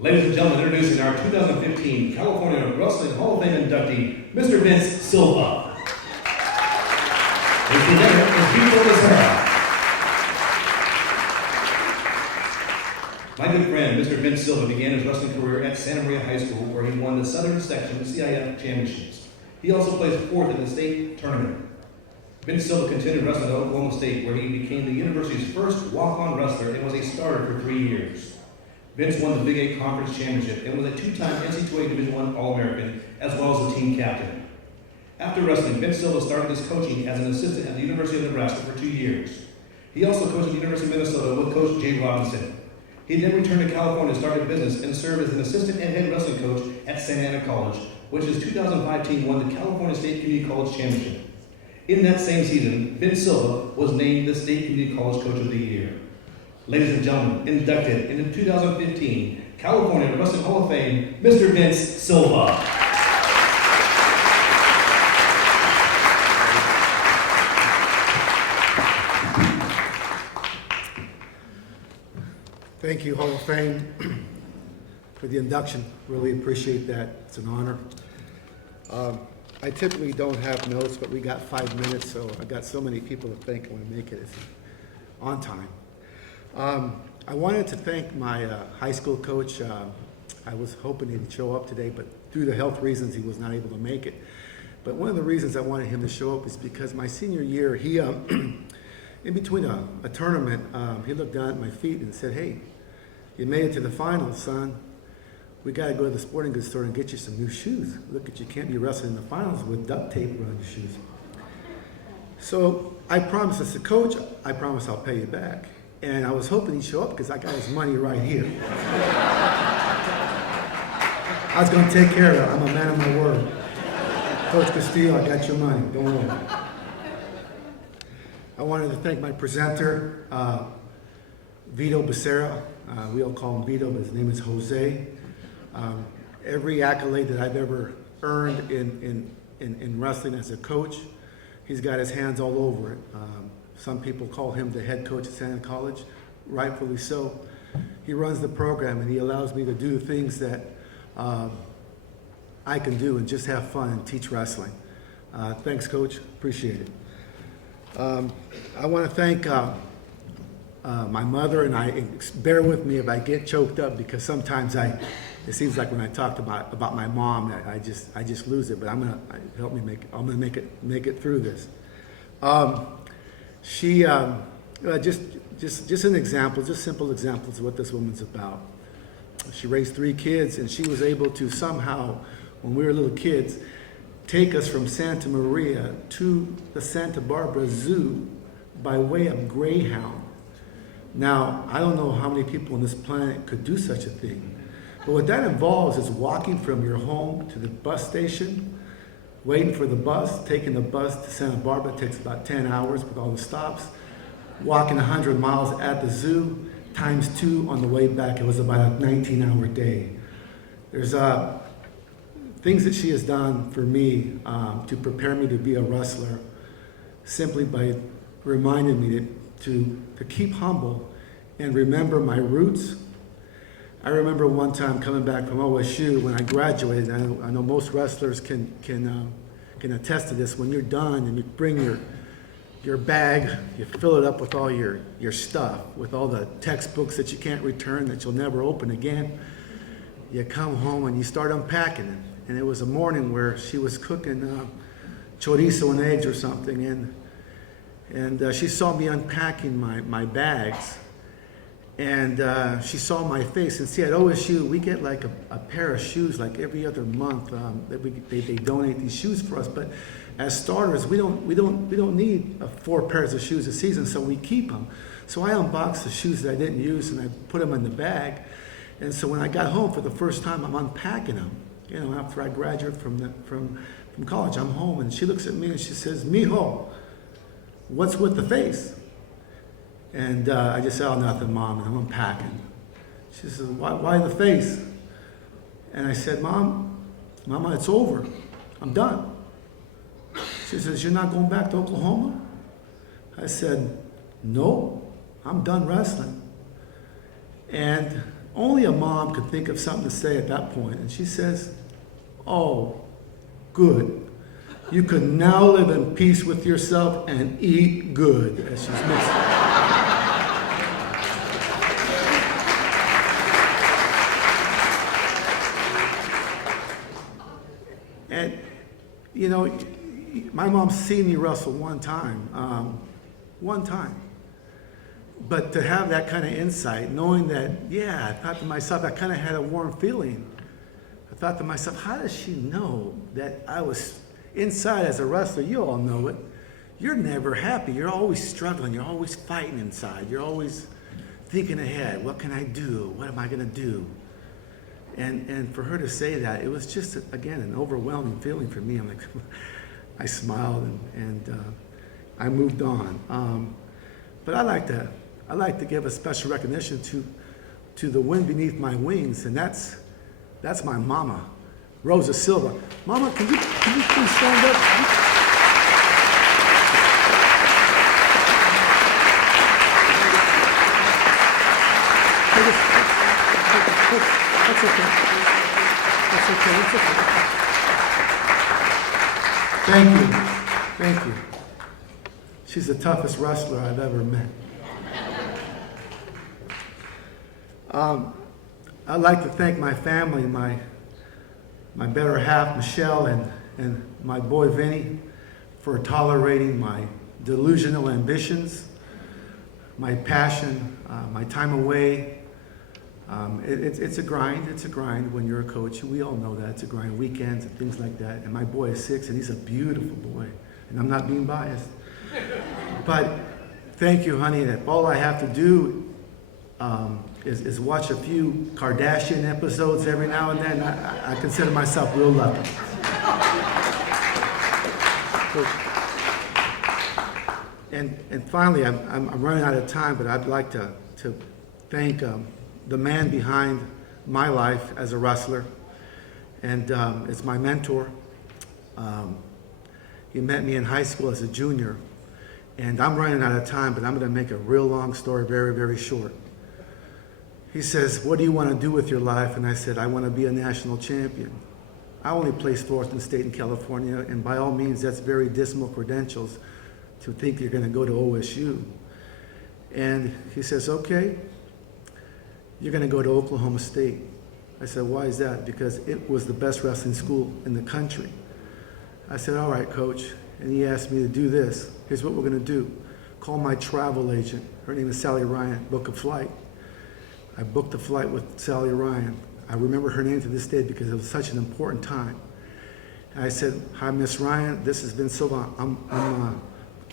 Ladies and gentlemen, introducing our 2015 California Wrestling Hall of Fame inductee, Mr. Vince Silva. His presenter is Vito Becerra. My good friend, Mr. Vince Silva, began his wrestling career at Santa Maria High School, where he won the Southern Section CIF Championships. He also placed fourth in the state tournament. Vince Silva continued wrestling at Oklahoma State, where he became the university's first walk-on wrestler and was a starter for 3 years. Vince won the Big 8 Conference Championship and was a two-time NCAA Division I All-American, as well as the team captain. After wrestling, Vince Silva started his coaching as an assistant at the University of Nebraska for 2 years. He also coached at the University of Minnesota with Coach Jay Robinson. He then returned to California to start a business and served as an assistant and head wrestling coach at Santa Ana College, which in 2005 team won the California State Community College Championship. In that same season, Vince Silva was named the State Community College Coach of the Year. Ladies and gentlemen, inducted in the 2015 California Wrestling Hall of Fame, Mr. Vince Silva. Thank you, Hall of Fame, for the induction. Really appreciate that. It's an honor. I typically don't have notes, but we got 5 minutes, so I got so many people to thank. I want to make it on time. I wanted to thank my high school coach. I was hoping he'd show up today, but due to health reasons, he was not able to make it. But one of the reasons I wanted him to show up is because my senior year, he, in between a tournament, he looked down at my feet and said, "Hey, you made it to the finals, son. We got to go to the sporting goods store and get you some new shoes. Look at you, can't be wrestling in the finals with duct tape around your shoes." So I promised, as a coach, I promise I'll pay you back. And I was hoping he'd show up because I got his money right here. I was going to take care of it. I'm a man of my word. Coach Castillo, I got your money. Don't worry. I wanted to thank my presenter, Vito Becerra. We all call him Vito, but his name is Jose. Every accolade that I've ever earned in wrestling as a coach, he's got his hands all over it. Some people call him the head coach at Santa Ana College, rightfully so. He runs the program and he allows me to do things that I can do and just have fun and teach wrestling. Thanks, Coach. Appreciate it. I want to thank my mother, and bear with me if I get choked up because sometimes it seems like when I talk about my mom, I just lose it. But I'm gonna make it through this. She just an example, just simple examples of what this woman's about. She raised 3 kids, and she was able to somehow, when we were little kids, take us from Santa Maria to the Santa Barbara Zoo by way of Greyhound. Now, I don't know how many people on this planet could do such a thing, but what that involves is walking from your home to the bus station, waiting for the bus, taking the bus to Santa Barbara. It takes about 10 hours with all the stops. Walking 100 miles at the zoo, times 2 on the way back. It was about a 19-hour day. There's things that she has done for me to prepare me to be a wrestler, simply by reminding me to keep humble and remember my roots. I remember one time coming back from OSU when I graduated. I know most wrestlers can attest to this. When you're done and you bring your bag, you fill it up with all your stuff, with all the textbooks that you can't return, that you'll never open again. You come home and you start unpacking it. And it was a morning where she was cooking chorizo and eggs or something, and she saw me unpacking my bags. And she saw my face, and see, at OSU, we get like a pair of shoes like every other month. They donate these shoes for us, but as starters, we don't need 4 pairs of shoes a season, so we keep them. So I unboxed the shoes that I didn't use, and I put them in the bag. And so when I got home for the first time, I'm unpacking them. You know, after I graduated from college, I'm home, and she looks at me and she says, "Mijo, what's with the face?" And I just said, "Oh, nothing, Mom," and I'm unpacking. She says, why the face? And I said, Mama, it's over. I'm done. She says, "You're not going back to Oklahoma?" I said, "No, I'm done wrestling." And only a mom could think of something to say at that point. And she says, "Oh, good. You can now live in peace with yourself and eat good," as she's mixing. And, you know, my mom's seen me wrestle one time. But to have that kind of insight, knowing that, yeah, I thought to myself, I kind of had a warm feeling. I thought to myself, how does she know that I was inside as a wrestler? You all know it. You're never happy. You're always struggling. You're always fighting inside. You're always thinking ahead. What can I do? What am I going to do? And for her to say that, it was just, again, an overwhelming feeling for me. I'm like, I smiled and I moved on. But I like to give a special recognition to the wind beneath my wings, and that's my mama, Rosa Silva. Mama, can you please stand up? That's okay. That's okay. Thank you. She's the toughest wrestler I've ever met. I'd like to thank my family, my better half, Michelle, and my boy, Vinny, for tolerating my delusional ambitions, my passion, my time away. It's a grind when you're a coach. We all know that. It's a grind, weekends and things like that. And my boy is 6, and he's a beautiful boy. And I'm not being biased. But thank you, honey. That all I have to do is watch a few Kardashian episodes every now and then. I consider myself real lucky. And finally, I'm running out of time, but I'd like to thank the man behind my life as a wrestler, and it's my mentor. He met me in high school as a junior, and I'm running out of time, but I'm going to make a real long story very, very short. He says, "What do you want to do with your life?" And I said, "I want to be a national champion." I only placed 4th in the state in California, and by all means, that's very dismal credentials to think you're going to go to OSU. And he says, "Okay, you're going to go to Oklahoma State." I said, "Why is that?" "Because it was the best wrestling school in the country." I said, "All right, coach." And he asked me to do this. Here's what we're going to do. Call my travel agent. Her name is Sally Ryan. Book a flight. I booked a flight with Sally Ryan. I remember her name to this day because it was such an important time. And I said, "Hi, Miss Ryan. This has been Silva.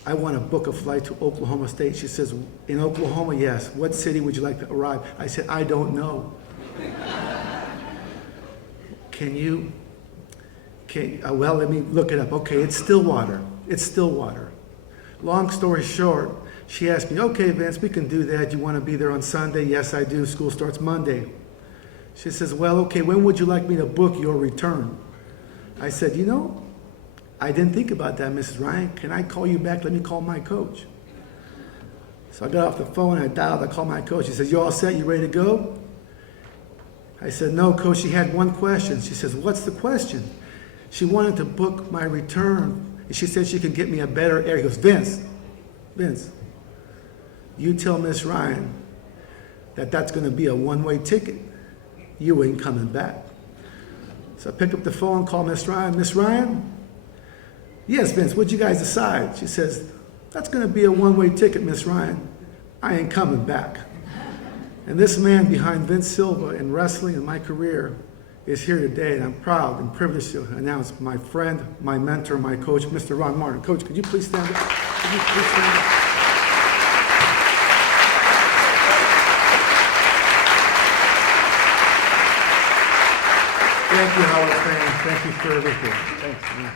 I want to book a flight to Oklahoma State." She says, "In Oklahoma, yes. What city would you like to arrive?" I said, "I don't know." Well, let me look it up. Okay, it's Stillwater. Long story short, she asked me, "Okay, Vince, we can do that. You want to be there on Sunday?" "Yes, I do. School starts Monday." She says, "Well, okay, when would you like me to book your return?" I said, "I didn't think about that, Mrs. Ryan. Can I call you back? Let me call my coach." So I got off the phone, I called my coach. He says, "You all set? You ready to go?" I said, "No, coach, she had one question." She says, "What's the question?" She wanted to book my return, and she said she could get me a better air. He goes, Vince, you tell Miss Ryan that that's going to be a one-way ticket. You ain't coming back. So I pick up the phone, call Miss Ryan. "Miss Ryan?" "Yes, Vince, what'd you guys decide?" She says, "That's going to be a one-way ticket, Miss Ryan. I ain't coming back." And this man behind Vince Silva in wrestling and my career is here today, and I'm proud and privileged to announce my friend, my mentor, my coach, Mr. Ron Martin. Coach, could you please stand up? Could you please stand up? Thank you, Howard Fan. Thank you for everything. Thanks, man.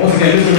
Once again, Mr.